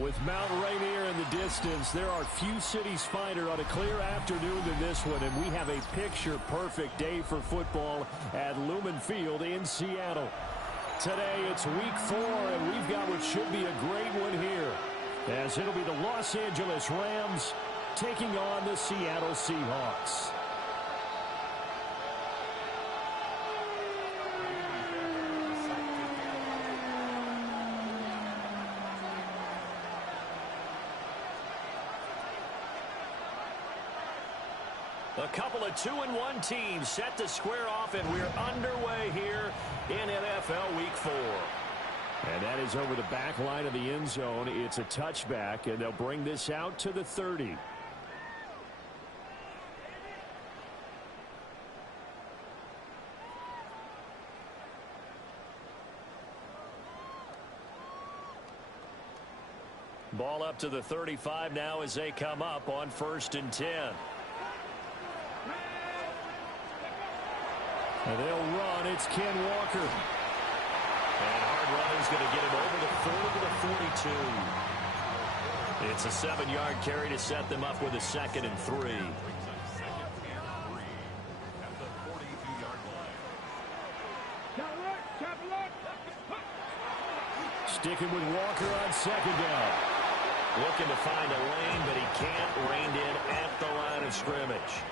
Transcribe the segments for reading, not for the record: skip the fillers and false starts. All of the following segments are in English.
With Mount Rainier in the distance, there are few cities finer on a clear afternoon than this one, and we have a picture-perfect day for football at Lumen Field in Seattle. Today, it's week 4, and we've got what should be a great one here, as it'll be the Los Angeles Rams taking on the Seattle Seahawks. A couple of 2-1 teams set to square off, and we're underway here in NFL Week 4. And that is over the back line of the end zone. It's a touchback, and they'll bring this out to the 30. Ball up to the 35 now as they come up on 1st and 10. And they'll run. It's Ken Walker. And hard runner's going to get him over the 40 to the 42. It's a 7-yard carry to set them up with a 2nd and 3. Sticking with Walker on 2nd down. Looking to find a lane, but he can't. Reined in at the line of scrimmage.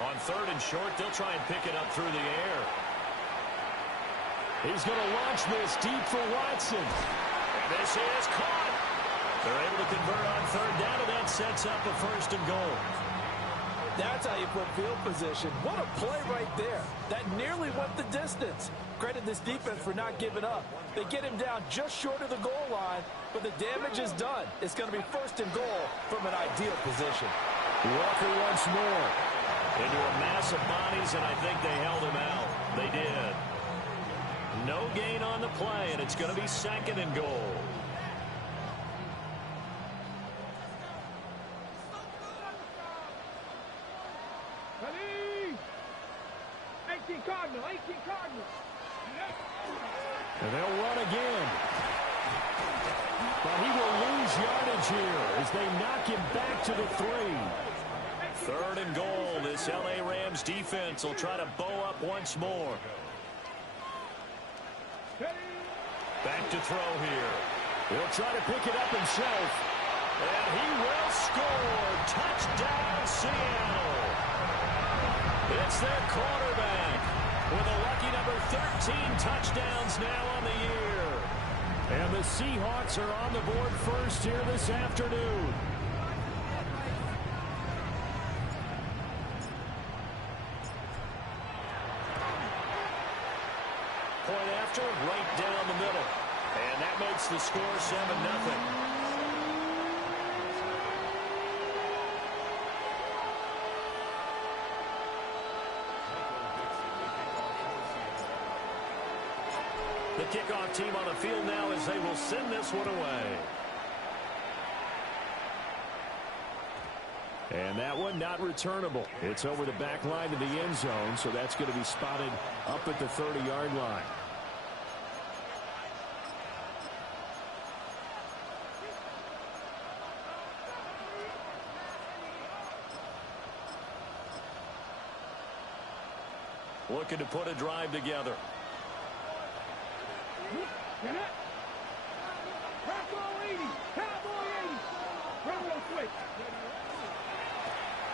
On 3rd and short, they'll try and pick it up through the air. He's going to launch this deep for Watson. And this is caught. They're able to convert on 3rd down, and that sets up a 1st and goal. That's how you put field position. What a play right there. That nearly went the distance. Credit this defense for not giving up. They get him down just short of the goal line, but the damage is done. It's going to be 1st and goal from an ideal position. Walker once more. Into a mass of bodies, and I think they held him out. They did. No gain on the play, and it's going to be 2nd and goal. And they'll run again. But he will lose yardage here as they knock him back to the 3. 3rd and goal. This L.A. Rams defense will try to bow up once more. Back to throw here. He'll try to pick it up himself. And he will score. Touchdown, Seattle. It's their quarterback with a lucky number 13 touchdowns now on the year. And the Seahawks are on the board first here this afternoon. Point after, right down the middle. And that makes the score 7-0. The kickoff team on the field now as they will send this one away. And that one not returnable. It's over the back line to the end zone, so that's going to be spotted up at the 30-yard line. Looking to put a drive together.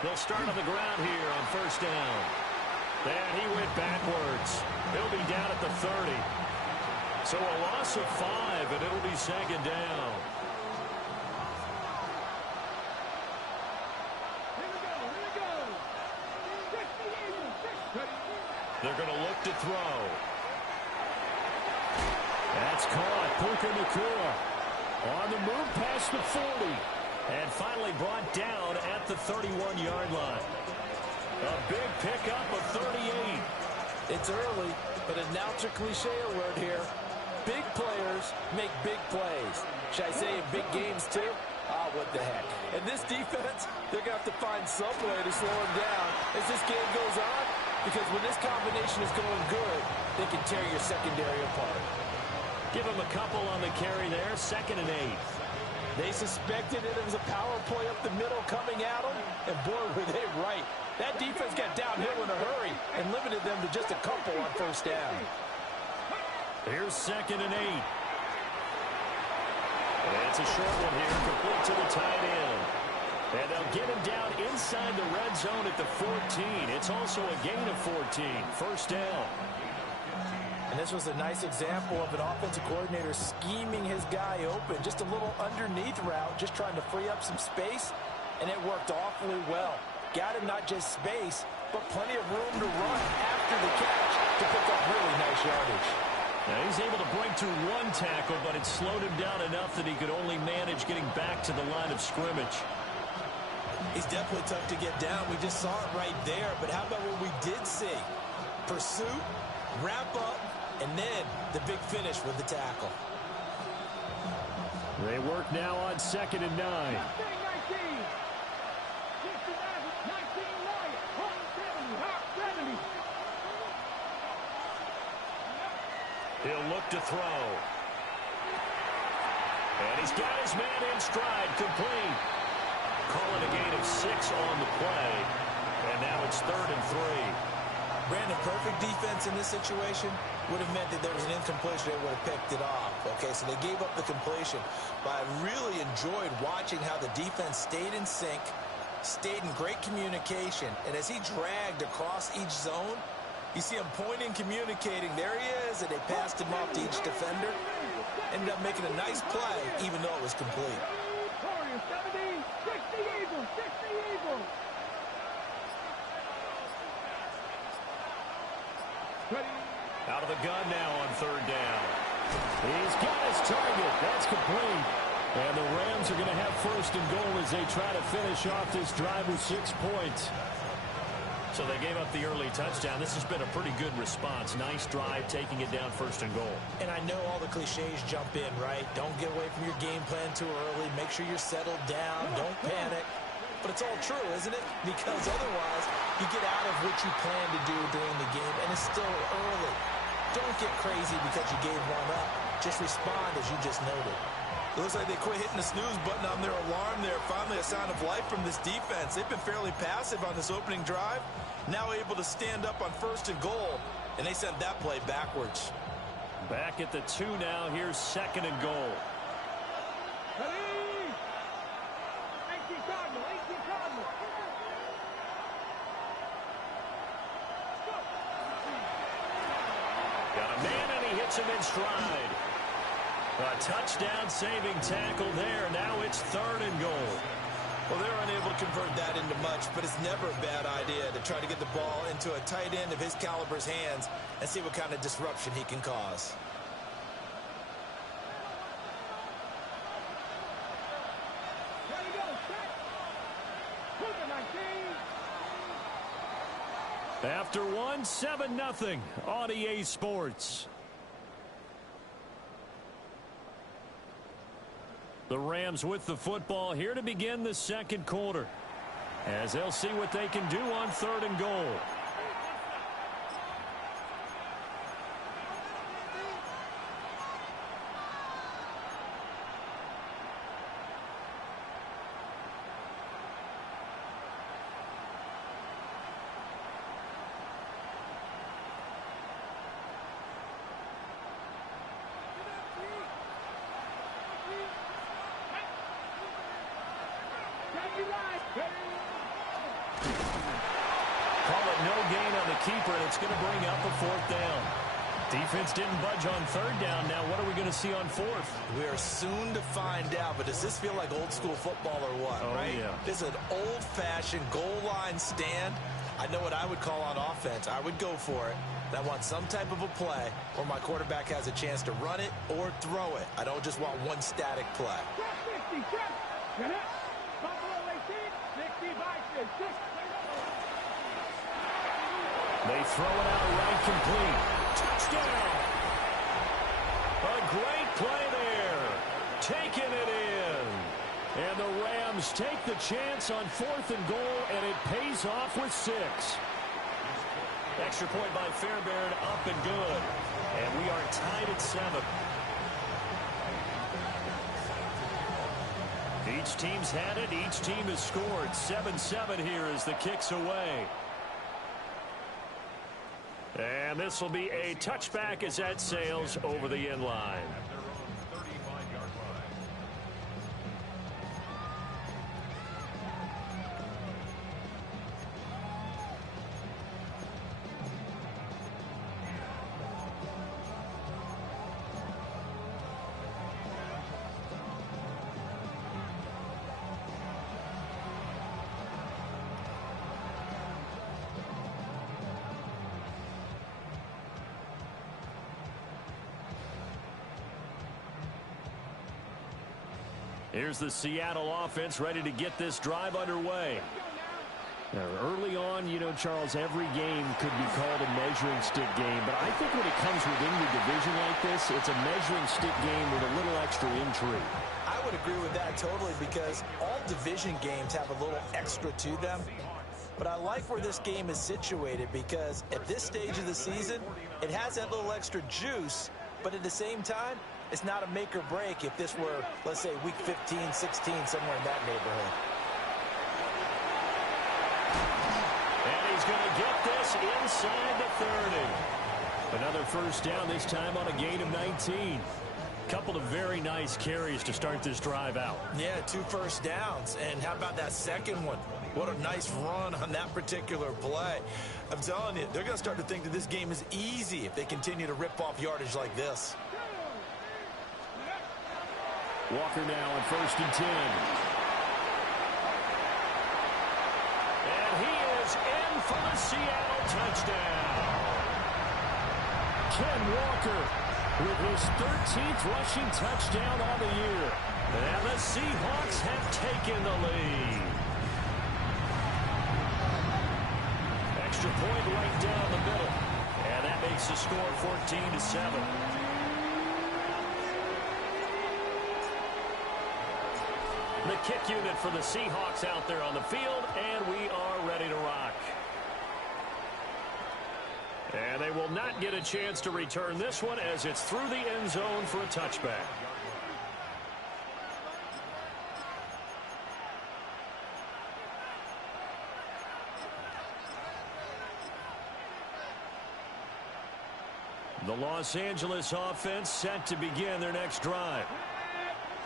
They'll start on the ground here on 1st down. And he went backwards. He'll be down at the 30. So a loss of 5, and it'll be 2nd down. They're going to look to throw. That's caught. Puka Nacua on the move past the 40. And finally brought down at the 31-yard line. A big pickup of 38. It's early, but announcer cliche alert here. Big players make big plays. Should I say in big games too? Ah, what the heck. And this defense, they're going to have to find some way to slow him down. as this game goes on, because when this combination is going good, they can tear your secondary apart. Give him a couple on the carry there, 2nd and 8. They suspected it was a power play up the middle coming at them, and boy, were they right. That defense got downhill in a hurry and limited them to just a couple on 1st down. Here's 2nd and 8. And it's a short one here, complete to the tight end. And they'll get him down inside the red zone at the 14. It's also a gain of 14, 1st down. And this was a nice example of an offensive coordinator scheming his guy open. Just a little underneath route, just trying to free up some space, and it worked awfully well. Got him not just space, but plenty of room to run after the catch to pick up really nice yardage. Now he's able to break through 1 tackle, but it slowed him down enough that he could only manage getting back to the line of scrimmage. He's definitely tough to get down. We just saw it right there, but how about what we did see? Pursuit, wrap up, and then the big finish with the tackle. They work now on 2nd and 9. He'll look to throw. And he's got his man in stride, complete. Calling a gain of 6 on the play. And now it's 3rd and 3. Brandon, perfect defense in this situation would have meant that there was an incompletion. They would have picked it off. Okay, so they gave up the completion. But I really enjoyed watching how the defense stayed in sync, stayed in great communication. And as he dragged across each zone, you see him pointing, communicating. There he is, and they passed him off to each defender. Ended up making a nice play, even though it was complete. Out of the gun now on 3rd down. He's got his target. That's complete. And the Rams are going to have 1st and goal as they try to finish off this drive with 6 points. So they gave up the early touchdown. This has been a pretty good response. Nice drive, taking it down 1st and goal. And I know all the cliches jump in, right? Don't get away from your game plan too early. Make sure you're settled down. Don't panic. But it's all true, isn't it? Because otherwise, you get out of what you plan to do during the game, and it's still early. Don't get crazy because you gave one up. Just respond as you just noted. It looks like they quit hitting the snooze button on their alarm there. Finally a sign of life from this defense. They've been fairly passive on this opening drive. Now able to stand up on 1st and goal, and they sent that play backwards. Back at the 2 now. Here's 2nd and goal. Got a man, and he hits him in stride. A touchdown-saving tackle there. Now it's 3rd and goal. Well, they're unable to convert that into much, but it's never a bad idea to try to get the ball into a tight end of his caliber's hands and see what kind of disruption he can cause. After 1, 7-0 on EA Sports. The Rams with the football here to begin the 2nd quarter, as they'll see what they can do on 3rd and goal. Call it no gain on the keeper, and it's going to bring up a 4th down. Defense didn't budge on 3rd down. Now what are we going to see on 4th? We are soon to find out, but does this feel like old school football or what, right? Yeah. This is an old-fashioned goal line stand. I know what I would call on offense. I would go for it. And I want some type of a play where my quarterback has a chance to run it or throw it. I don't just want one static play. They throw it out right, complete. Touchdown! A great play there. Taking it in. And the Rams take the chance on 4th and goal, and it pays off with 6. Extra point by Fairbairn, up and good. And we are tied at 7. Each team's had it. Each team has scored. 7-7 here as the kick's away. And this will be a touchback as that sails over the end line. Here's the Seattle offense ready to get this drive underway. Now, early on, you know, Charles, every game could be called a measuring stick game. But I think when it comes within your division like this, it's a measuring stick game with a little extra intrigue. I would agree with that totally because all division games have a little extra to them. But I like where this game is situated because at this stage of the season, it has that little extra juice. But at the same time, it's not a make or break if this were, let's say, week 15, 16, somewhere in that neighborhood. And he's going to get this inside the 30. Another first down, this time on a gain of 19. Couple of very nice carries to start this drive out. Yeah, 2 first downs. And how about that second one? What a nice run on that particular play. I'm telling you, they're going to start to think that this game is easy if they continue to rip off yardage like this. Walker now on 1st and 10. And he is in for the Seattle touchdown. Ken Walker with his 13th rushing touchdown on the year. And the Seahawks have taken the lead. Extra point right down the middle. And that makes the score 14-7. The kick unit for the Seahawks out there on the field, and we are ready to rock. And they will not get a chance to return this one as it's through the end zone for a touchback. The Los Angeles offense set to begin their next drive.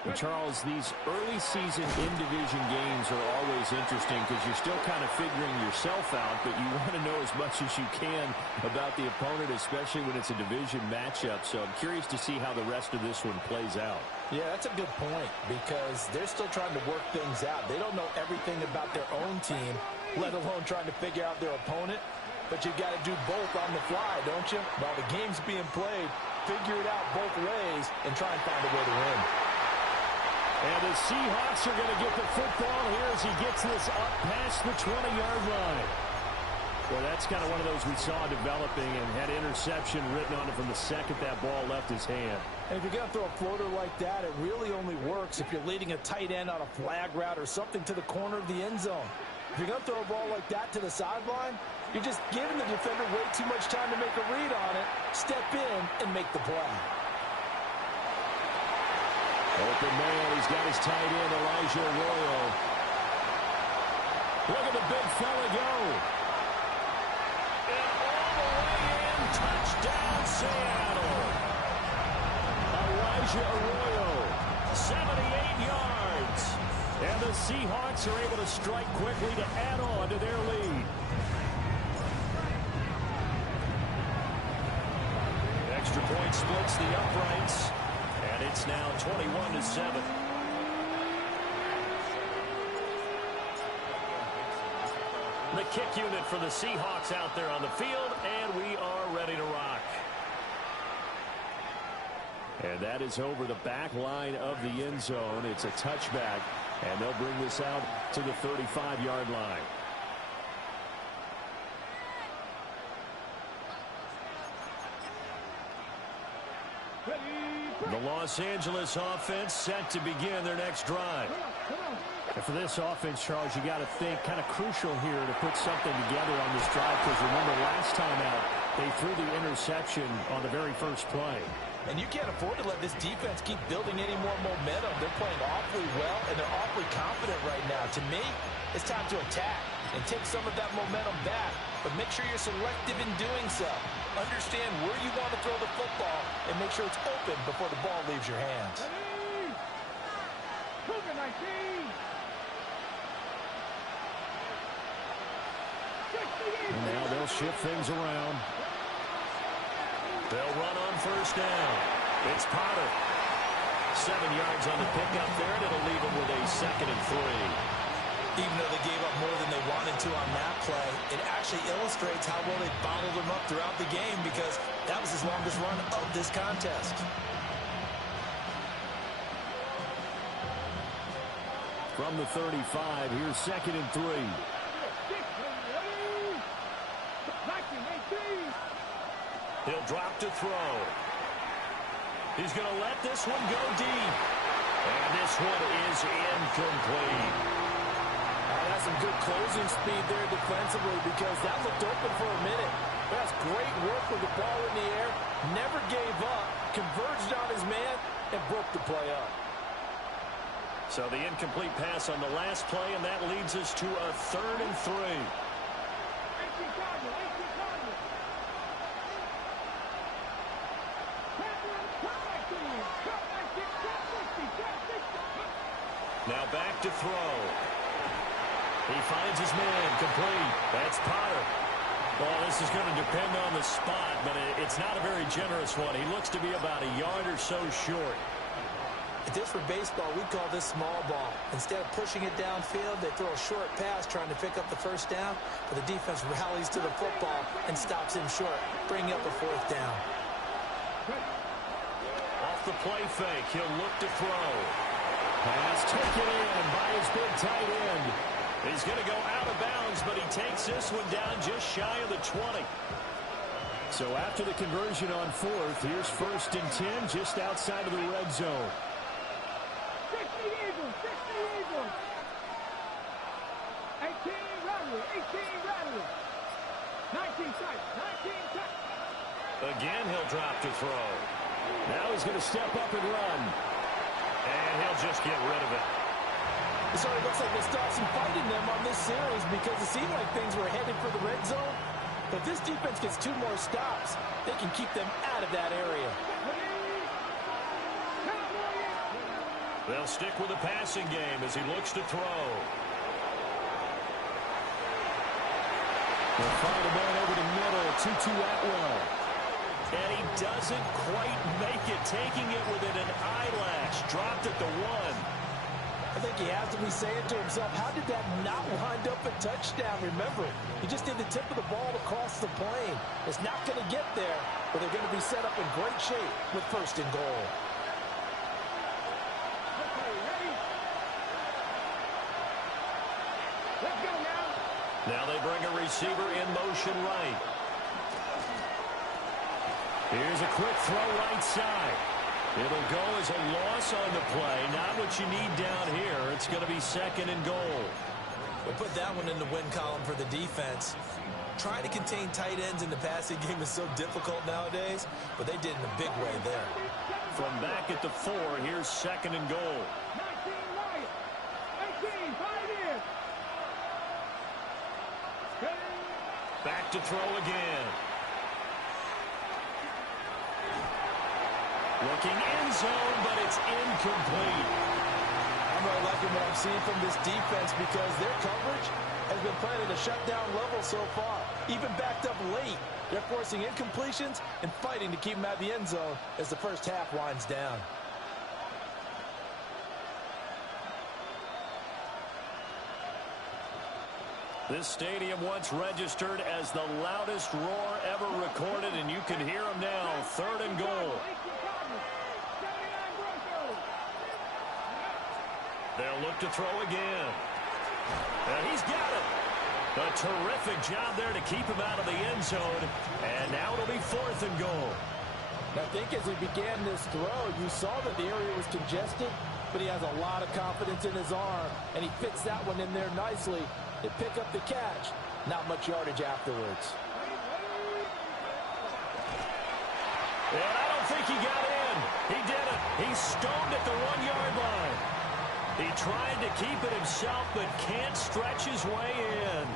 And Charles, these early season in-division games are always interesting because you're still kind of figuring yourself out, but you want to know as much as you can about the opponent, especially when it's a division matchup. So I'm curious to see how the rest of this one plays out. Yeah, that's a good point because they're still trying to work things out. They don't know everything about their own team, let alone trying to figure out their opponent. But you got to do both on the fly, don't you? While the game's being played, figure it out both ways and try and find a way to win. And the Seahawks are going to get the football here as he gets this up past the 20-yard line. Well, that's kind of one of those we saw developing and had interception written on it from the second that ball left his hand. And if you're going to throw a floater like that, it really only works if you're leading a tight end on a flag route or something to the corner of the end zone. If you're going to throw a ball like that to the sideline, you're just giving the defender way too much time to make a read on it, step in, and make the play. Open man, he's got his tight end, Elijah Arroyo. Look at the big fella go. And all the way in, touchdown Seattle. Elijah Arroyo, 78 yards. And the Seahawks are able to strike quickly to add on to their lead. Extra point splits the uprights. And it's now 21-7. The kick unit for the Seahawks out there on the field, and we are ready to rock. And that is over the back line of the end zone. It's a touchback, and they'll bring this out to the 35-yard line. The Los Angeles offense set to begin their next drive. And for this offense, Charles, you got to think kind of crucial here to put something together on this drive, because remember last time out they threw the interception on the very first play. And you can't afford to let this defense keep building any more momentum. They're playing awfully well, and they're awfully confident right now. To me, it's time to attack and take some of that momentum back, but make sure you're selective in doing so. Understand where you want to throw the football and make sure it's open before the ball leaves your hands. And now they'll shift things around. They'll run on first down. It's Potter. 7 yards on the pickup there, and it'll leave them with a 2nd and 3. Even though they gave up more than they wanted to on that play, it actually illustrates how well they bottled them up throughout the game, because that was his longest run of this contest. From the 35, here's 2nd and 3. He'll drop to throw. He's going to let this one go deep. And this one is incomplete. That's some good closing speed there defensively, because that looked open for a minute. That's great work with the ball in the air. Never gave up, converged on his man, and broke the play up. So the incomplete pass on the last play, and that leads us to a 3rd and 3. Now back to throw. He finds his man, complete. That's Potter. Well, this is going to depend on the spot, but it's not a very generous one. He looks to be about a yard or so short. If this were baseball, we'd call this small ball. Instead of pushing it downfield, they throw a short pass trying to pick up the first down, but the defense rallies to the football and stops him short, bringing up a 4th down. Off the play fake, he'll look to throw. Pass taken in by his big tight end. He's going to go out of bounds, but he takes this one down just shy of the 20. So after the conversion on 4th, here's 1st and 10 just outside of the red zone. 60 Eagles, 60 Eagles. 18 Rattler, 18 Rattler. 19 sight, 19 sight. Again, he'll drop to throw. Now he's going to step up and run. And he'll just get rid of it. It sort of looks like they stopped some fighting them on this series, because it seemed like things were headed for the red zone. But if this defense gets 2 more stops, they can keep them out of that area. They'll stick with the passing game as he looks to throw. They'll find a man over the middle, 2-2 Atwell. And he doesn't quite make it, taking it within an eyelash. Dropped at the 1. I think he has to be saying to himself, how did that not wind up a touchdown? Remember, he just did the tip of the ball across the plane. It's not going to get there, but they're going to be set up in great shape with 1st and goal. Okay, ready? Let's go now. Now they bring a receiver in motion right. Here's a quick throw right side. It'll go as a loss on the play. Not what you need down here. It's going to be 2nd and goal. We'll put that one in the win column for the defense. Trying to contain tight ends in the passing game is so difficult nowadays, but they did in a big way there. From back at the 4, here's 2nd and goal. 19 Wyatt. 18, fight in. Back to throw again. Looking end zone, but it's incomplete. I'm really liking what I'm seeing from this defense, because their coverage has been playing at a shutdown level so far. Even backed up late, they're forcing incompletions and fighting to keep them out of the end zone as the first half winds down. This stadium once registered as the loudest roar ever recorded, and you can hear them now. 3rd and goal. They'll look to throw again. And he's got it. A terrific job there to keep him out of the end zone. And now it'll be 4th and goal. I think as he began this throw, you saw that the area was congested, but he has a lot of confidence in his arm, and he fits that one in there nicely to pick up the catch. Not much yardage afterwards. And I don't think he got in. He did it. He's stoned at the 1-yard line. He tried to keep it himself, but can't stretch his way in.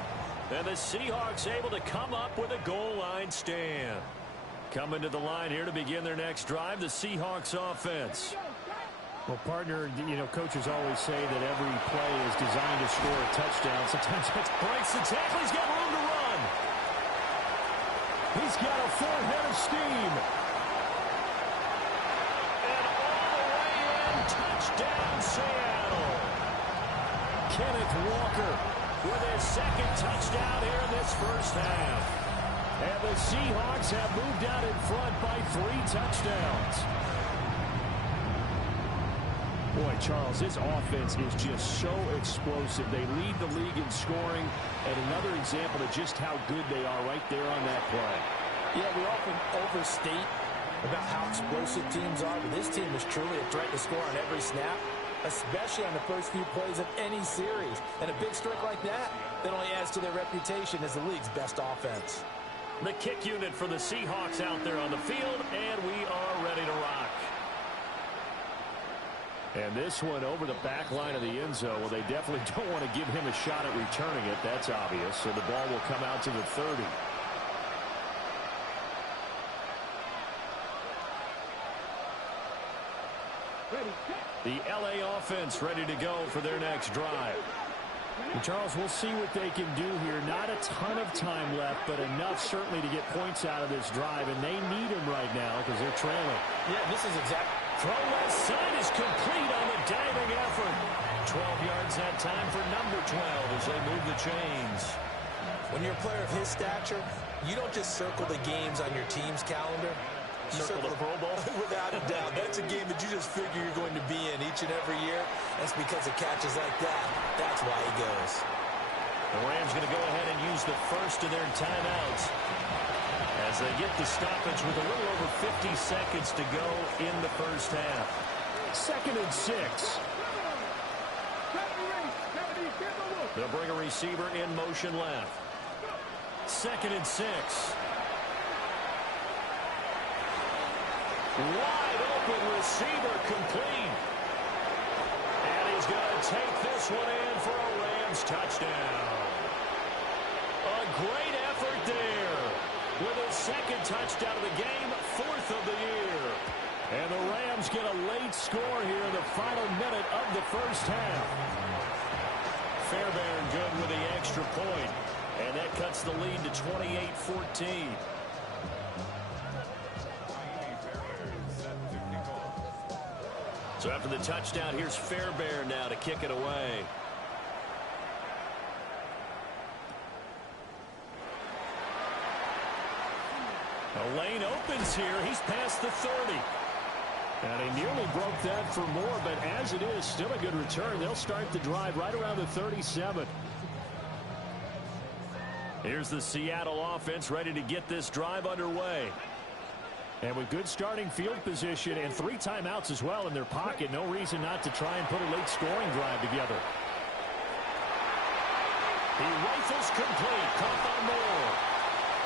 And the Seahawks able to come up with a goal line stand. Coming to the line here to begin their next drive, the Seahawks offense. Well, partner, coaches always say that every play is designed to score a touchdown. Sometimes it breaks the tackle. He's got room to run. He's got a full head of steam. And all the way in, touchdown Seattle. Kenneth Walker With his second touchdown here in this first half. And the Seahawks have moved out in front by 3 touchdowns. Boy, Charles, this offense is just so explosive. They lead the league in scoring, and another example of just how good they are right there on that play. Yeah, we often overstate about how explosive teams are, but this team is truly a threat to score on every snap, especially on the first few plays of any series. And a big strike like that only adds to their reputation as the league's best offense. The kick unit for the Seahawks out there on the field, and we are ready to rock. And this one over the back line of the end zone. Well, they definitely don't want to give him a shot at returning it. That's obvious. So the ball will come out to the 30. The LA offense ready to go for their next drive. And Charles, we'll see what they can do here. Not a ton of time left, but enough certainly to get points out of this drive, and they need them right now because they're trailing. Yeah, this is exact. Throw left side is complete on the diving effort. 12 yards that time for number 12 as they move the chains. When you're a player of his stature, you don't just circle the games on your team's calendar. You Circle the Pro Bowl? Without a doubt. That's a game that you just figure you're going to be in each and every year. That's because of catches like that. That's why he goes. The Rams going to go ahead and use the first of their timeouts as they get the stoppage with a little over 50 seconds to go in the first half. 2nd and 6. They'll bring a receiver in motion left. 2nd and 6. Wide open receiver complete. And he's going to take this one in for a Rams touchdown. A great effort there. With his second touchdown of the game, 4th of the year. And the Rams get a late score here in the final minute of the first half. Fairbairn good with the extra point. And that cuts the lead to 28-14. So after the touchdown, here's Fairbairn now to kick it away. A lane opens here. He's past the 30. And he nearly broke that for more, but as it is, still a good return. They'll start the drive right around the 37. Here's the Seattle offense ready to get this drive underway. And with good starting field position and 3 timeouts as well in their pocket, no reason not to try and put a late scoring drive together. He rifles complete. Caught by Moore.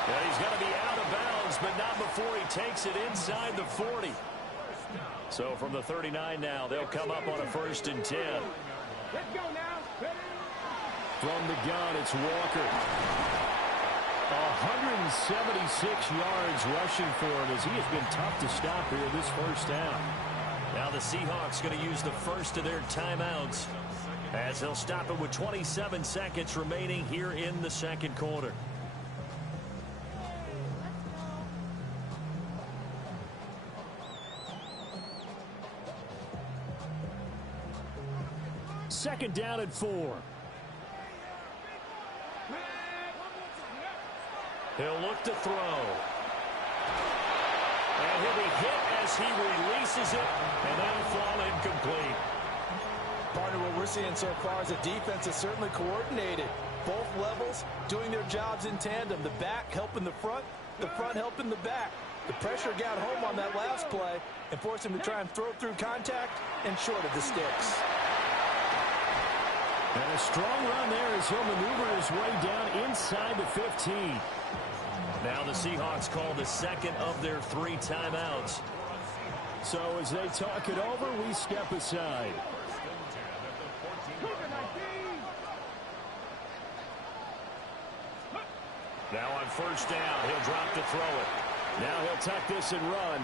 And he's got to be out of bounds, but not before he takes it inside the 40. So from the 39 now, they'll come up on a 1st and 10. Let's go now. From the gun, it's Walker. 176 yards rushing for him as he has been tough to stop here this first half. Now the Seahawks going to use the first of their timeouts as they'll stop it with 27 seconds remaining here in the second quarter. Second down and 4. He'll look to throw. And he'll be hit as he releases it, and that'll fall incomplete. Partner, what we're seeing so far is the defense is certainly coordinated. Both levels doing their jobs in tandem. The back helping the front helping the back. The pressure got home on that last play and forced him to try and throw through contact and short of the sticks. And a strong run there as he'll maneuver his way down inside the 15. Now the Seahawks call the second of their 3 timeouts. So as they talk it over, we step aside. Now on first down, he'll drop to throw it. Now he'll tuck this and run.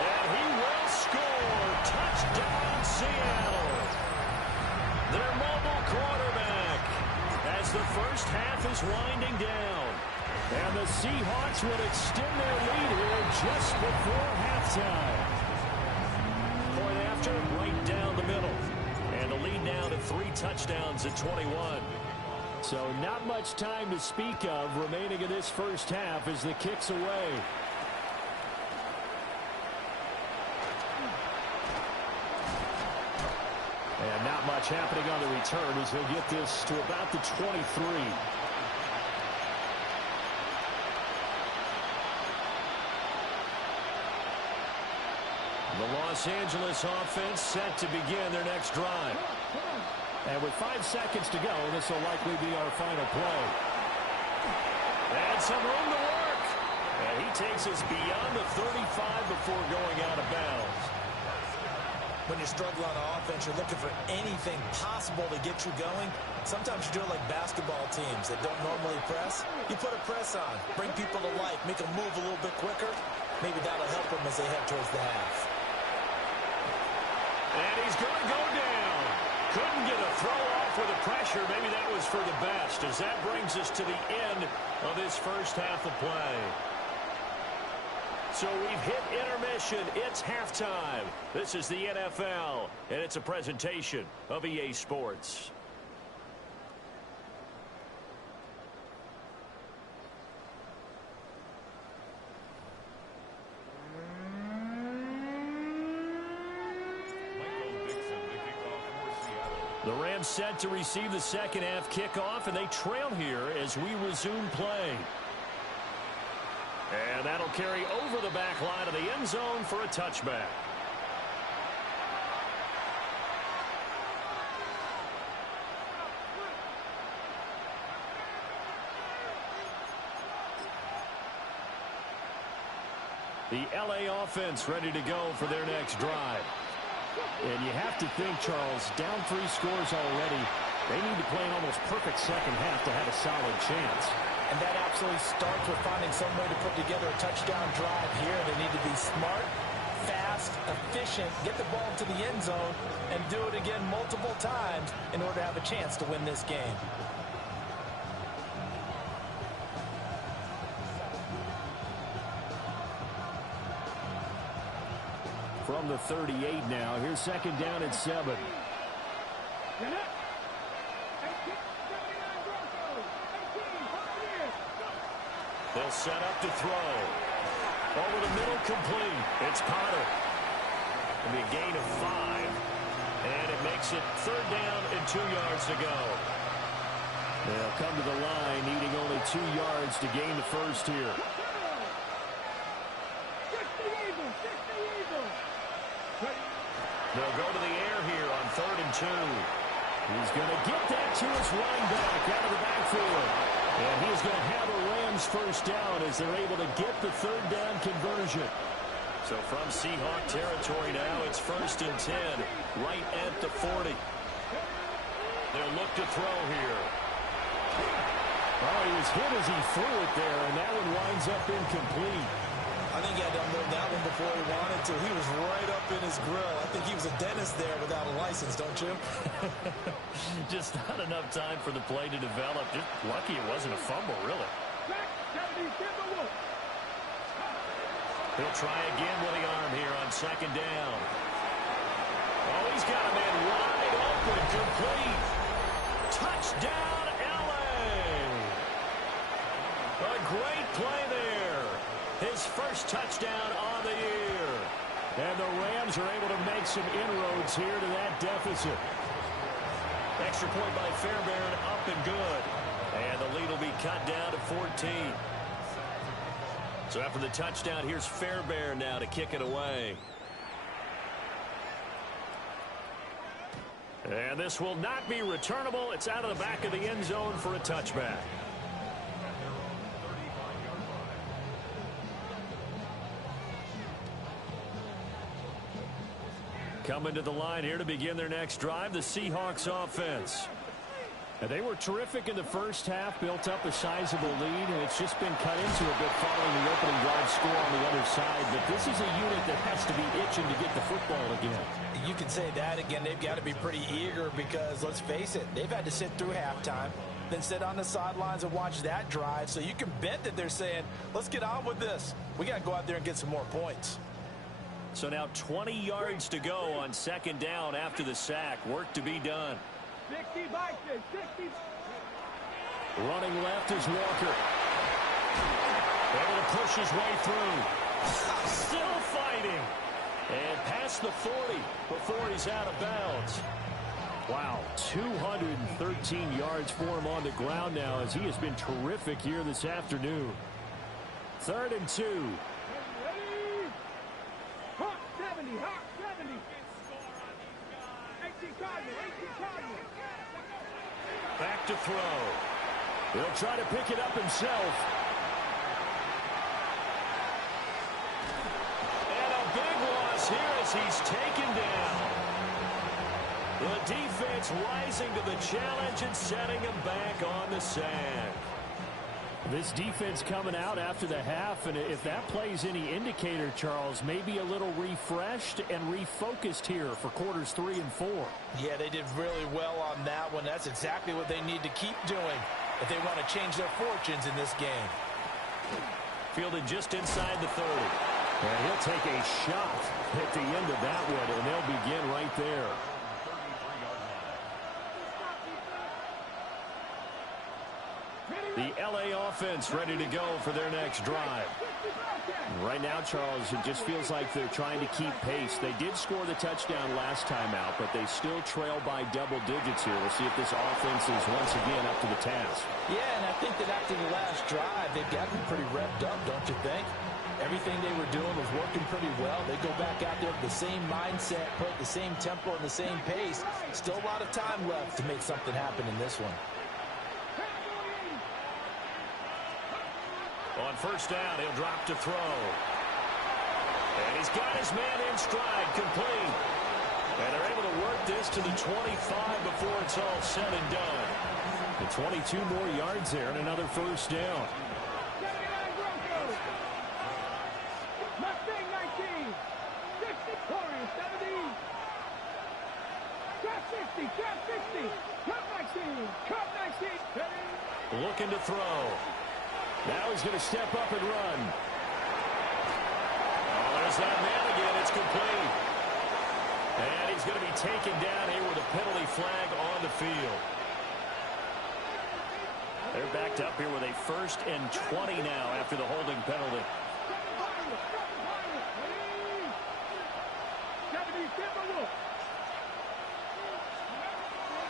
And he will score. Touchdown, Seattle. Their mobile quarterback as the first half is winding down. And the Seahawks would extend their lead here just before halftime. Point after, right down the middle. And the lead now to 3 touchdowns at 21. So not much time to speak of remaining in this first half as the kick's away. And not much happening on the return as he'll get this to about the 23. The Los Angeles offense set to begin their next drive. And with 5 seconds to go, this will likely be our final play. And some room to work. And he takes us beyond the 35 before going out of bounds. When you're struggling on offense, you're looking for anything possible to get you going. Sometimes you do it like basketball teams that don't normally press. You put a press on, bring people to life, make them move a little bit quicker. Maybe that'll help them as they head towards the half. And he's going to go down. Couldn't get a throw off with the pressure. Maybe that was for the best, as that brings us to the end of this first half of play. So we've hit intermission. It's halftime. This is the NFL, and it's a presentation of EA Sports. The Rams set to receive the second half kickoff, and they trail here as we resume play. And that'll carry over the back line of the end zone for a touchback. The LA offense ready to go for their next drive. And you have to think, Charles, down 3 scores already. They need to play an almost perfect second half to have a solid chance. And that absolutely starts with finding some way to put together a touchdown drive here. They need to be smart, fast, efficient, get the ball to the end zone, and do it again multiple times in order to have a chance to win this game. From the 38 now, here's second down at 7. They'll set up to throw. Over the middle, complete. It's Potter. It'll be a gain of 5. And it makes it third down and 2 yards to go. They'll come to the line, needing only 2 yards to gain the first here. They'll go to the air here on 3rd and 2. He's going to get that to his running back out of the backfield. And he's going to have a Rams first down as they're able to get the third down conversion. So from Seahawk territory now, it's 1st and 10, right at the 40. They'll look to throw here. Oh, he was hit as he threw it there, and that one winds up incomplete. I think he had to unload that one before he wanted to. He was right up in his grill. I think he was a dentist there without a license, don't you? Just not enough time for the play to develop. Just lucky it wasn't a fumble, really. He'll try again with the arm here on 2nd down. Oh, he's got a man wide open, complete. Touchdown, LA. A great play there. His first touchdown on the year. And the Rams are able to make some inroads here to that deficit. Extra point by Fairbairn, up and good. And the lead will be cut down to 14. So after the touchdown, here's Fairbairn now to kick it away. And this will not be returnable. It's out of the back of the end zone for a touchback. Coming to the line here to begin their next drive, the Seahawks offense. And they were terrific in the first half, built up a sizable lead, and it's just been cut into a bit following the opening drive score on the other side. But this is a unit that has to be itching to get the football again. You can say that again. They've got to be pretty eager because, let's face it, they've had to sit through halftime, then sit on the sidelines and watch that drive. So you can bet that they're saying, let's get on with this. We got to go out there and get some more points. So now 20 yards to go on second down after the sack. Work to be done. 60 Vikings, 60. Running left is Walker. Able to push his way through. Still fighting. And past the 40 before he's out of bounds. Wow, 213 yards for him on the ground now as he has been terrific here this afternoon. 3rd and 2. Hawk 70, Hawk 70. 18 Cardinal, 18 Cardinal. Back to throw. He'll try to pick it up himself. And a big loss here as he's taken down. The defense rising to the challenge and setting him back on the sack. This defense coming out after the half, and if that plays any indicator, Charles, maybe a little refreshed and refocused here for quarters 3 and 4. Yeah, they did really well on that one. That's exactly what they need to keep doing if they want to change their fortunes in this game. Fielded just inside the 30. And he'll take a shot at the end of that one, and they'll begin right there. The LA offense ready to go for their next drive. Right now, Charles, it just feels like they're trying to keep pace. They did score the touchdown last time out, but they still trail by double digits here. We'll see if this offense is once again up to the task. Yeah, and I think that after the last drive, they've gotten pretty revved up, don't you think? Everything they were doing was working pretty well. They go back out there with the same mindset, put the same tempo and the same pace. Still a lot of time left to make something happen in this one. On first down, he'll drop to throw. And he's got his man in stride, complete. And they're able to work this to the 25 before it's all said and done. And 22 more yards there and another first down. Mustang 19. 60, Warriors 70. Cap 60, Cap 60. Cup 19, Cup 19. Looking to throw. Now he's going to step up and run. Oh, there's that man again. It's complete. And he's going to be taken down here with a penalty flag on the field. They're backed up here with a 1st and 20 now after the holding penalty.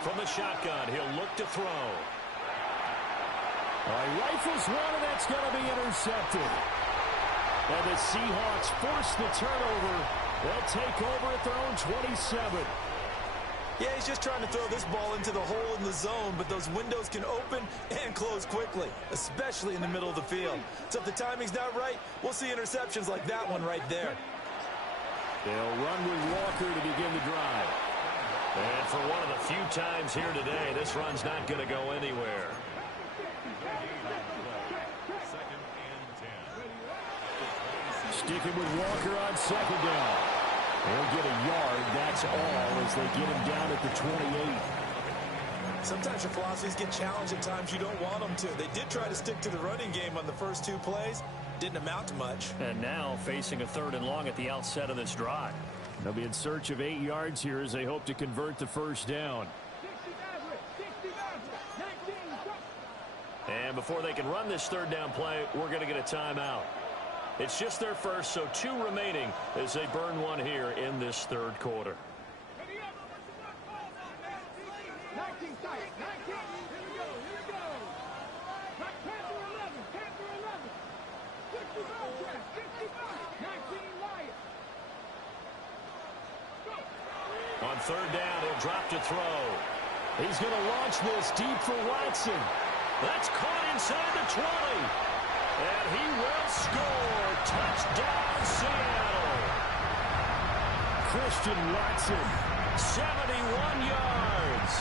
From the shotgun, he'll look to throw. Rifles one, and that's going to be intercepted. And the Seahawks force the turnover. They'll take over at their own 27. Yeah, he's just trying to throw this ball into the hole in the zone, but those windows can open and close quickly, especially in the middle of the field. So if the timing's not right, we'll see interceptions like that one right there. They'll run with Walker to begin the drive. And for one of the few times here today, this run's not going to go anywhere. Sticking with Walker on second down. They'll get a yard, that's all, as they get him down at the 28. Sometimes your philosophies get challenged at times you don't want them to. They did try to stick to the running game on the first 2 plays. Didn't amount to much. And now facing a 3rd and long at the outset of this drive. They'll be in search of 8 yards here as they hope to convert the first down. And before they can run this 3rd down play, we're going to get a timeout. It's just their first, so 2 remaining as they burn one here in this 3rd quarter. 19 tight, 19, here we go, here we go. Panther 11, Panther 11. 60 third down, he'll drop to throw. He's going to launch this deep for Watson. That's caught inside the 20. And he will score. Touchdown, Seattle. Christian Watson, 71 yards.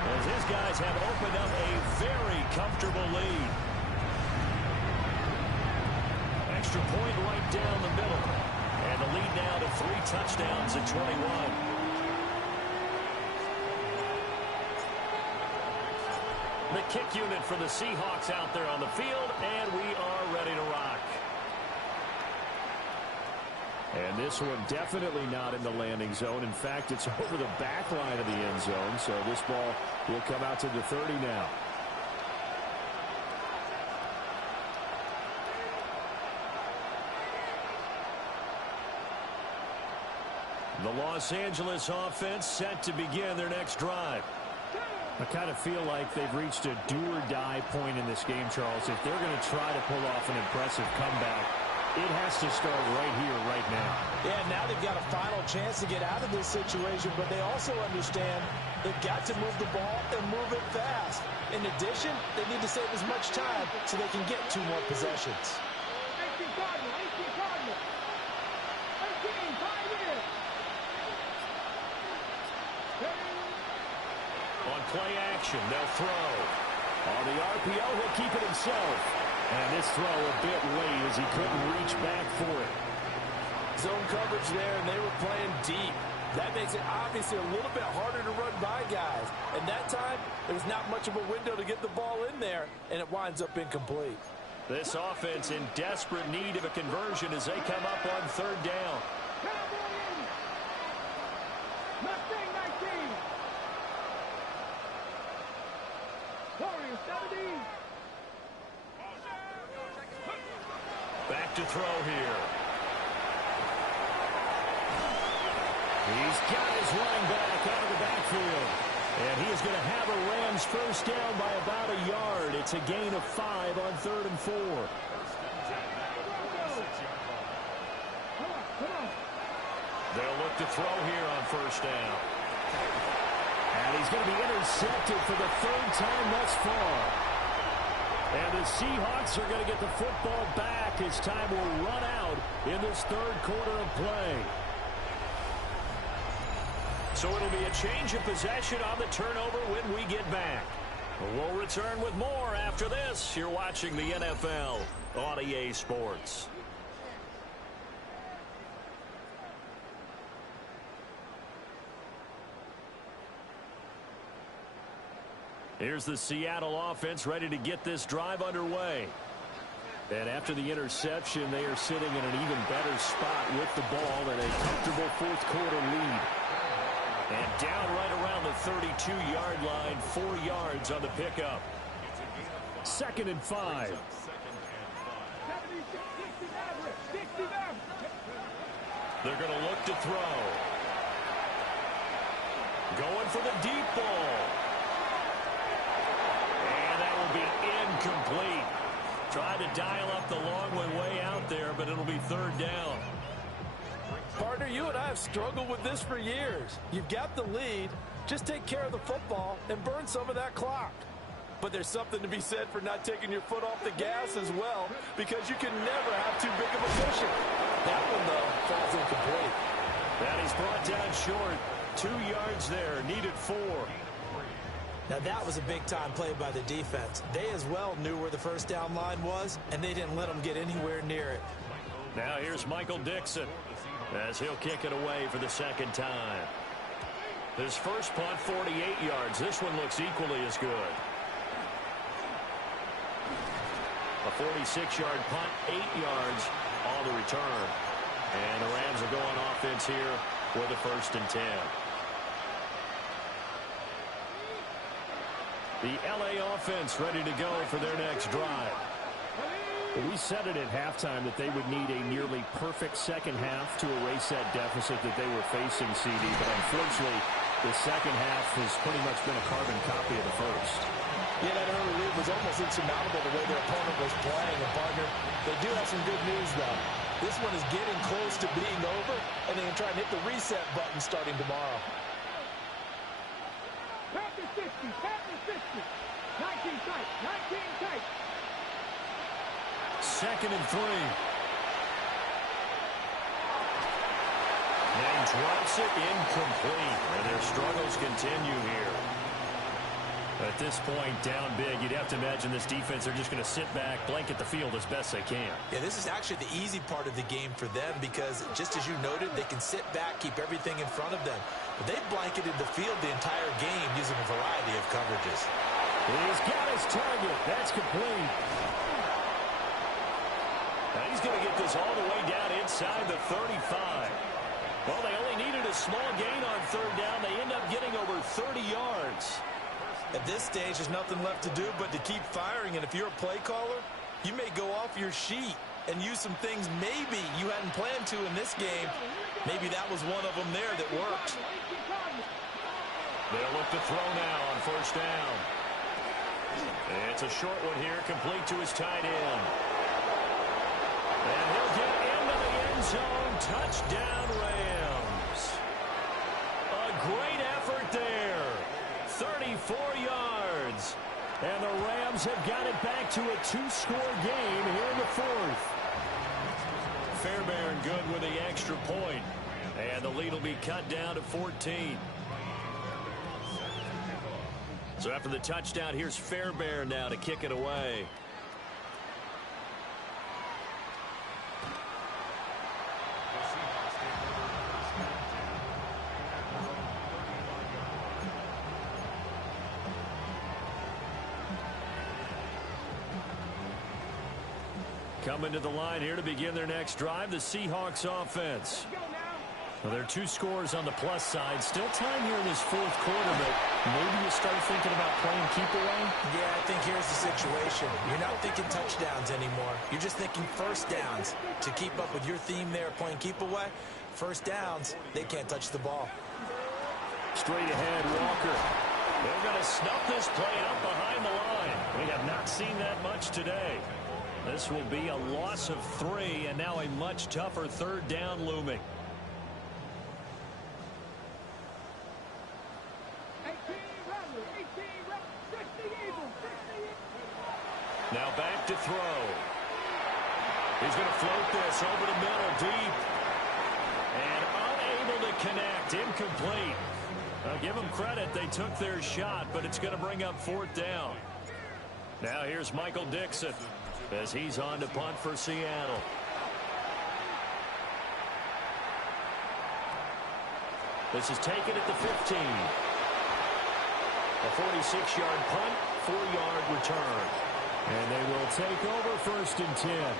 As his guys have opened up a very comfortable lead. Extra point right down the middle. And the lead now to 3 touchdowns at 21. The kick unit for the Seahawks out there on the field, and we are ready to rock. And this one definitely not in the landing zone. In fact, it's over the back line of the end zone, so this ball will come out to the 30 now. The Los Angeles offense set to begin their next drive. I kind of feel like they've reached a do-or-die point in this game, Charles. If they're going to try to pull off an impressive comeback, it has to start right here, right now. Yeah, now they've got a final chance to get out of this situation, but they also understand they've got to move the ball and move it fast. In addition, they need to save as much time so they can get 2 more possessions. 18 Cardinal, 18 Cardinal. 18, 5 years. On play action, they'll throw. On the RPO, he'll keep it himself. And this throw a bit late as he couldn't reach back for it. Zone coverage there, and they were playing deep. That makes it obviously a little bit harder to run by guys. And that time, there was not much of a window to get the ball in there, and it winds up incomplete. This offense in desperate need of a conversion as they come up on third down. Mustang 19. Warriors 17. Back to throw here. He's got his running back out of the backfield. And he is going to have a Rams first down by about a yard. It's a gain of 5 on 3rd and 4. They'll look to throw here on first down. And he's going to be intercepted for the 3rd time thus far. And the Seahawks are going to get the football back as time will run out in this 3rd quarter of play. So it'll be a change of possession on the turnover when we get back. We'll return with more after this. You're watching the NFL on EA Sports. Here's the Seattle offense ready to get this drive underway. And after the interception, they are sitting in an even better spot with the ball in a comfortable 4th quarter lead. And down right around the 32-yard line, 4 yards on the pickup. 2nd and 5. They're going to look to throw. Going for the deep ball. And that will be incomplete. Tried to dial up the long way out there, but it'll be 3rd down. Partner, you and I have struggled with this for years. You've got the lead. Just take care of the football and burn some of that clock. But there's something to be said for not taking your foot off the gas as well, because you can never have too big of a cushion. That one, though, falls incomplete. That is brought down short. 2 yards there, needed 4. Now, that was a big-time play by the defense. They as well knew where the first down line was, and they didn't let them get anywhere near it. Now here's Michael Dixon as he'll kick it away for the 2nd time. His first punt, 48 yards. This one looks equally as good. A 46-yard punt, 8 yards on the return. And the Rams will go on offense here with a 1st and 10. The LA offense ready to go for their next drive. We said it at halftime that they would need a nearly perfect second half to erase that deficit that they were facing, CD. But unfortunately, the second half has pretty much been a carbon copy of the first. Yeah, that early lead was almost insurmountable the way their opponent was playing. And, partner, they do have some good news, though. This one is getting close to being over, and they can try and hit the reset button starting tomorrow. pass and 60. 19 tight, 19 tight. 2nd and 3. And drops it incomplete. And their struggles continue here. At this point, down big, you'd have to imagine this defense, they're just going to sit back, blanket the field as best they can. Yeah, this is actually the easy part of the game for them because, just as you noted, they can sit back, keep everything in front of them. But they've blanketed the field the entire game using a variety of coverages. He's got his target. That's complete. Now he's going to get this all the way down inside the 35. Well, they only needed a small gain on 3rd down. They end up getting over 30 yards. At this stage, there's nothing left to do but to keep firing. And if you're a play caller, you may go off your sheet and use some things maybe you hadn't planned to in this game. Maybe that was one of them there that worked. They'll look to throw now on 1st down. It's a short one here, complete to his tight end. And he'll get into the end zone. Touchdown, Rams. A great effort there. 34 yards. And the Rams have got it back to a 2-score game here in the 4th. Fairbairn good with the extra point. And the lead will be cut down to 14. So after the touchdown, here's Fairbairn now to kick it away. Coming to the line here to begin their next drive, the Seahawks offense. Well, there are 2 scores on the plus side. Still time here in this 4th quarter, but maybe you start thinking about playing keep away? Yeah, I think here's the situation. You're not thinking touchdowns anymore. You're just thinking 1st downs. To keep up with your theme there, playing keep away, 1st downs, they can't touch the ball. Straight ahead, Walker. They're going to snuff this play out behind the line. We have not seen that much today. This will be a loss of 3, and now a much tougher 3rd down looming. 18 Rattler, 60 Eagle, 60. Now back to throw. He's going to float this over the middle, deep. And unable to connect, incomplete. I'll give them credit, they took their shot, but it's going to bring up 4th down. Now here's Michael Dixon as he's on to punt for Seattle. This is taken at the 15. A 46-yard punt, 4-yard return. And they will take over 1st and 10.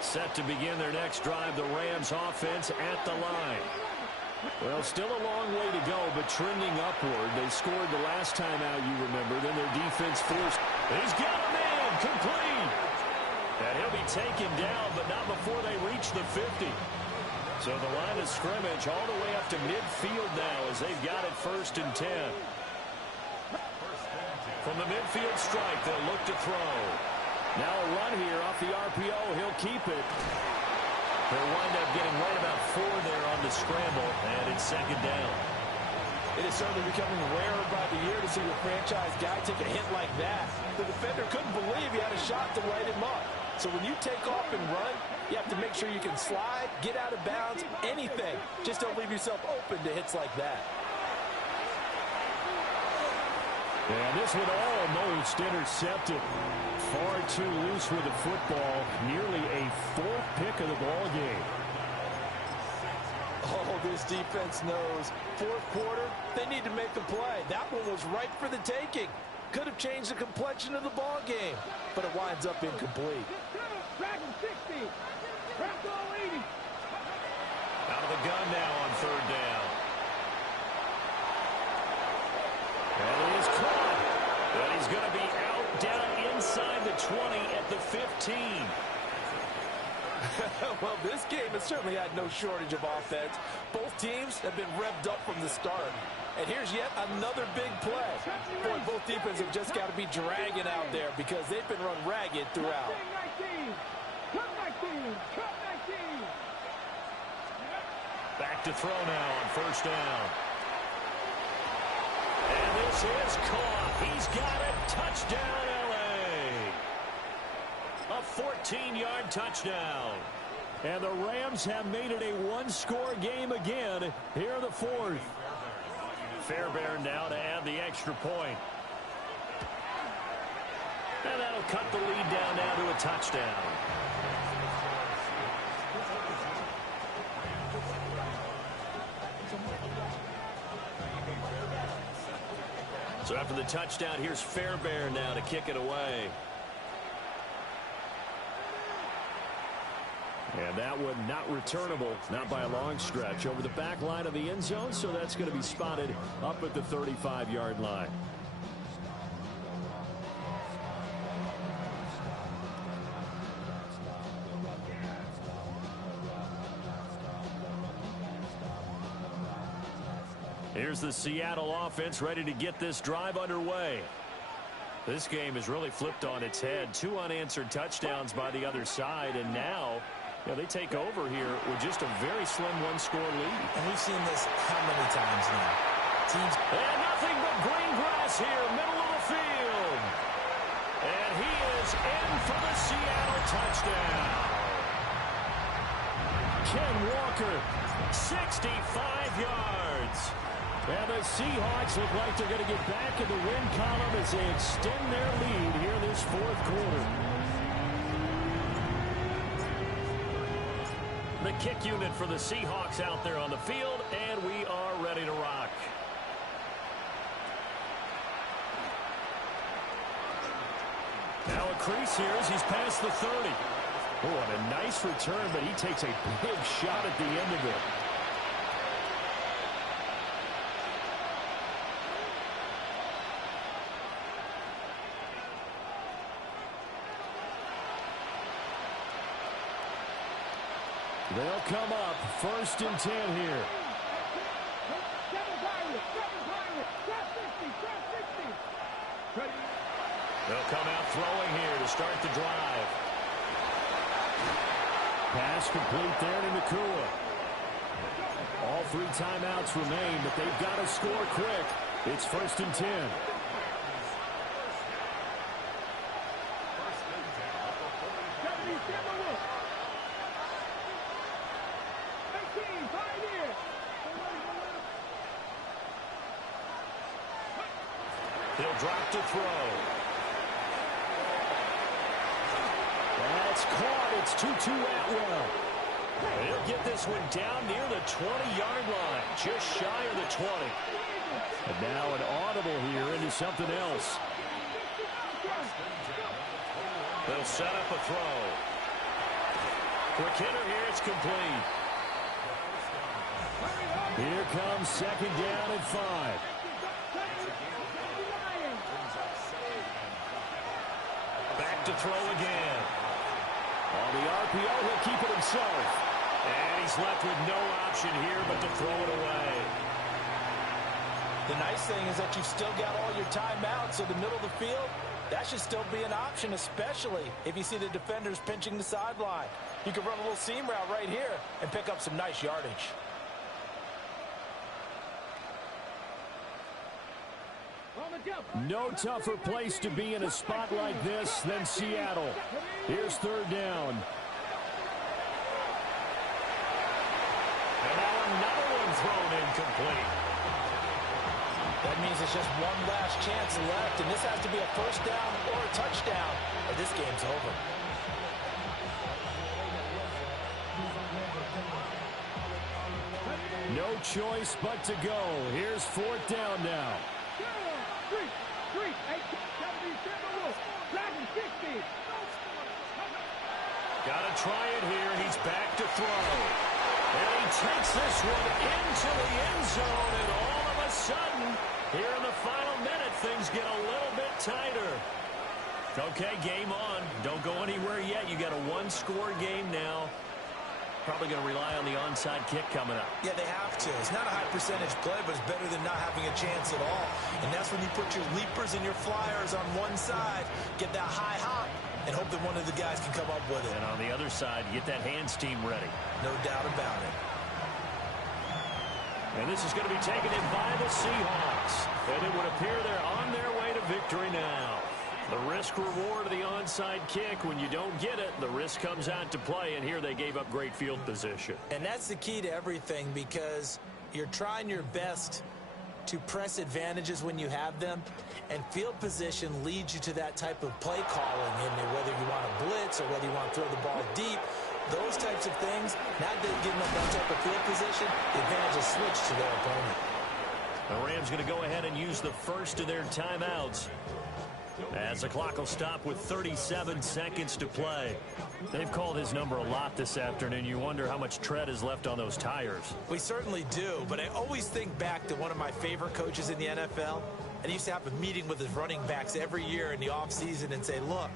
Set to begin their next drive, the Rams offense at the line. Well, still a long way to go, but trending upward. They scored the last time out, you remember. Then their defense forced. He's got a man, complete. And he'll be taken down, but not before they reach the 50. So the line of scrimmage all the way up to midfield now as they've got it 1st and 10. From the midfield strike, they'll look to throw. Now a run here off the RPO. He'll keep it. They'll wind up getting right about 4 there on the scramble, and it's 2nd down. It is certainly becoming rarer by the year to see a franchise guy take a hit like that. The defender couldn't believe he had a shot to light him up. So when you take off and run, you have to make sure you can slide, get out of bounds, anything. Just don't leave yourself open to hits like that. And this one almost intercepted. Far too loose with the football. Nearly a 4th pick of the ball game. Oh, this defense knows. 4th quarter, they need to make a play. That one was ripe for the taking. Could have changed the complexion of the ball game, but it winds up incomplete. Dragon 60. Ragdoll 80. Out of the gun now on 3rd down. And he is caught. And he's going to be out down inside the 20 at the 15. Well, this game has certainly had no shortage of offense. Both teams have been revved up from the start. And here's yet another big play. Boy, both defenses have just got to be dragging out there because they've been run ragged throughout. 19. Cut 19. Cut 19. Back to throw now on 1st down. And this is caught. He's got it. Touchdown, L.A. A 14-yard touchdown. And the Rams have made it a one-score game again here in the fourth. Fairbairn now to add the extra point. And that'll cut the lead down now to a touchdown. So after the touchdown, here's Fairbairn now to kick it away. And that one not returnable, not by a long stretch, over the back line of the end zone, so that's going to be spotted up at the 35-yard line. Here's the Seattle offense ready to get this drive underway. This game has really flipped on its head. 2 unanswered touchdowns by the other side, and now they take over here with just a very slim one-score lead. And we've seen this how many times now? Teams. And nothing but green grass here, middle of the field. And he is in for the Seattle touchdown. Ken Walker, 65 yards. And the Seahawks look like they're going to get back in the win column as they extend their lead here in this fourth quarter. The kick unit for the Seahawks out there on the field, and we are ready to rock. Now a crease here as he's past the 30. Oh, and a nice return, but he takes a big shot at the end of it. They'll come up 1st and 10 here. They'll come out throwing here to start the drive. Pass complete there to Nakua. All 3 timeouts remain, but they've got to score quick. It's 1st and 10. He'll drop to throw. That's caught. It's Tutu Atwell. He'll get this one down near the 20-yard line, just shy of the 20. And now an audible here into something else. They'll set up a throw. Quick hitter here, it's complete. Here comes 2nd down and 5. Back to throw again. On the RPO, he'll keep it himself. And he's left with no option here but to throw it away. The nice thing is that you've still got all your timeouts, so the middle of the field, that should still be an option, especially if you see the defenders pinching the sideline. You can run a little seam route right here and pick up some nice yardage. No tougher place to be in a spot like this than Seattle. Here's 3rd down. And now another one thrown incomplete. That means it's just one last chance left, and this has to be a 1st down or a touchdown, or this game's over. No choice but to go. Here's 4th down now. Got to try it here. He's back to throw. And he takes this one into the end zone, and all of a sudden, here in the final minute, things get a little bit tighter. Okay, game on. Don't go anywhere yet. You got a one-score game now. Probably going to rely on the onside kick coming up. Yeah, they have to. It's not a high percentage play, but it's better than not having a chance at all. And that's when you put your leapers and your flyers on one side, get that high hop, and hope that one of the guys can come up with it. And on the other side, get that hands team ready. No doubt about it. And this is going to be taken in by the Seahawks. And it would appear they're on their way to victory now. The risk reward of the onside kick, when you don't get it, the risk comes out to play, and here they gave up great field position. And that's the key to everything, because you're trying your best to press advantages when you have them, and field position leads you to that type of play calling, and whether you want to blitz or whether you want to throw the ball deep, those types of things, now that they've given up that type of field position, the advantage is switched to their opponent. The Rams going to go ahead and use the first of their timeouts, as the clock will stop with 37 seconds to play. They've called his number a lot this afternoon. You wonder how much tread is left on those tires. We certainly do, but I always think back to one of my favorite coaches in the NFL, and he used to have a meeting with his running backs every year in the offseason and say, look,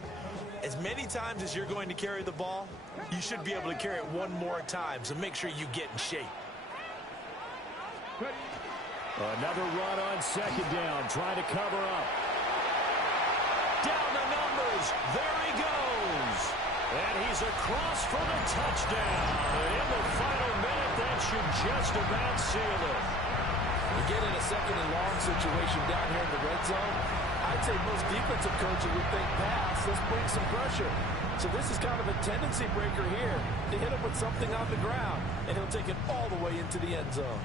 as many times as you're going to carry the ball, you should be able to carry it one more time, so make sure you get in shape. Another run on second down, trying to cover up. Down the numbers. There he goes. And he's across for the touchdown. In the final minute, that should just about seal it. You get in a second and long situation down here in the red zone, I'd say most defensive coaches would think pass, let's bring some pressure. So this is kind of a tendency breaker here to hit him with something on the ground, and he'll take it all the way into the end zone.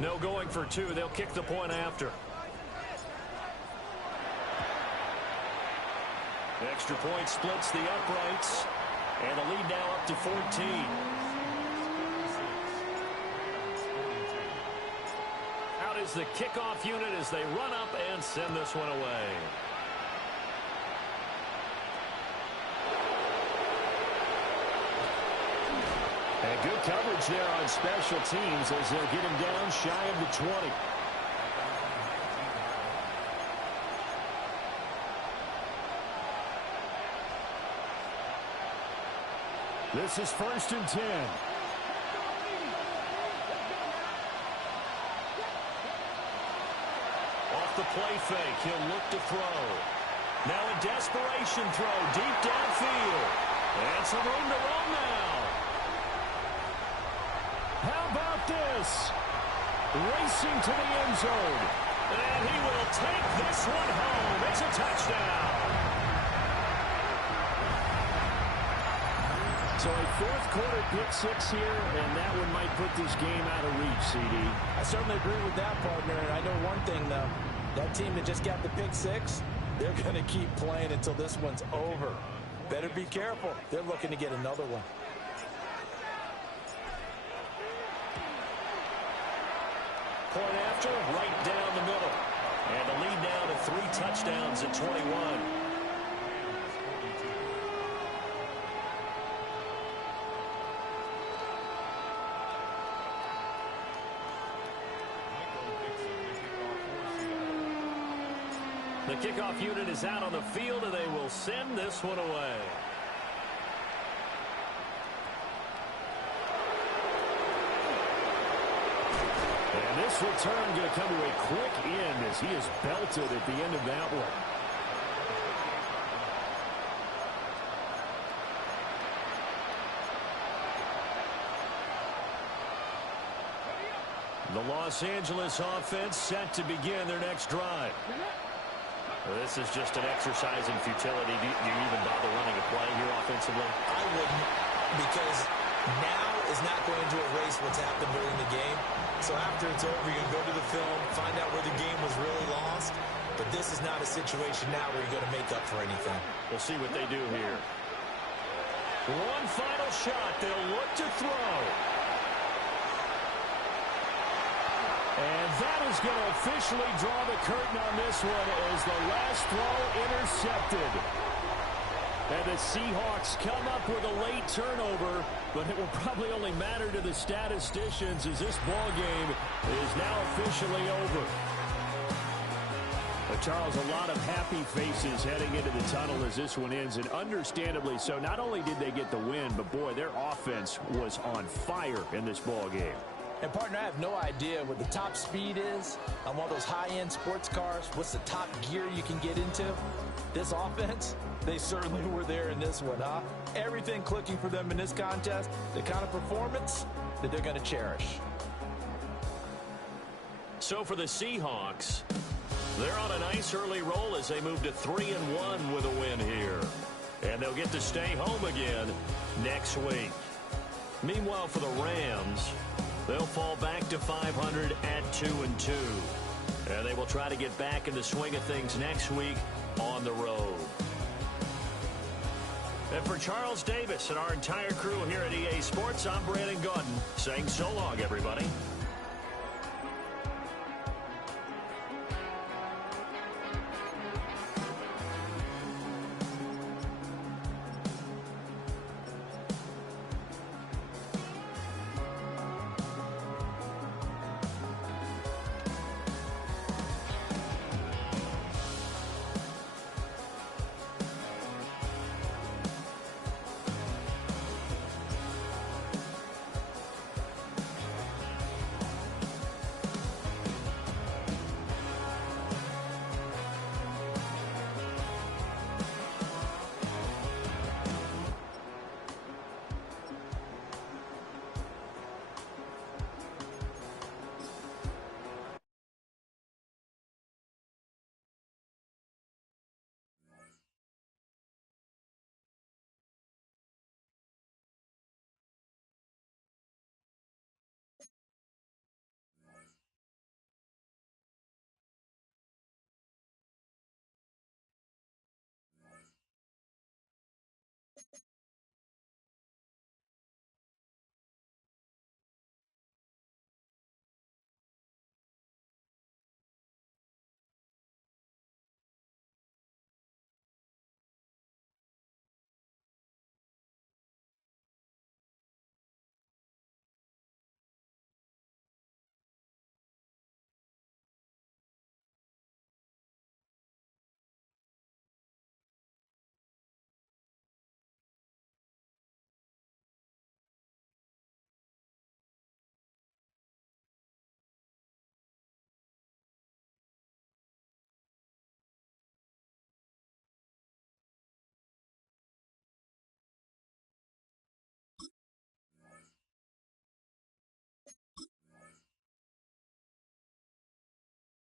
No going for two. They'll kick the point after. The extra point splits the uprights, and the lead now up to 14. Out is the kickoff unit as they run up and send this one away. And good coverage there on special teams as they'll get him down shy of the 20. This is 1st and 10. Off the play fake, he'll look to throw. Now a desperation throw deep downfield. And some room to roam now. How about this? Racing to the end zone. And he will take this one home. It's a touchdown. So a fourth-quarter pick-6 here, and that one might put this game out of reach, CD. I certainly agree with that, partner, and I know one thing, though. That team that just got the pick-6, they're going to keep playing until this one's over. Better be careful. They're looking to get another one. Point after, right down the middle. And the lead down to 3 touchdowns at 21. The kickoff unit is out on the field, and they will send this one away. And this return going to come to a quick end as he is belted at the end of that one. The Los Angeles offense set to begin their next drive. This is just an exercise in futility. Do you even bother running a play here offensively? I wouldn't, because now is not going to erase what's happened during the game. So after it's over, you're going to go to the film, find out where the game was really lost. But this is not a situation now where you're going to make up for anything. We'll see what they do here. One final shot. They'll look to throw. And that is going to officially draw the curtain on this one as the last throw intercepted. And the Seahawks come up with a late turnover, but it will probably only matter to the statisticians as this ball game is now officially over. But Charles, a lot of happy faces heading into the tunnel as this one ends, and understandably so. Not only did they get the win, but boy, their offense was on fire in this ball game. And, partner, I have no idea what the top speed is on one of those high-end sports cars. What's the top gear you can get into? This offense, they certainly were there in this one, huh? Everything clicking for them in this contest, the kind of performance that they're going to cherish. So for the Seahawks, they're on a nice early roll as they move to 3-1 with a win here. And they'll get to stay home again next week. Meanwhile, for the Rams, they'll fall back to 500 at 2-2. And they will try to get back in the swing of things next week on the road. And for Charles Davis and our entire crew here at EA Sports, I'm Brandon Gaudin saying so long, everybody.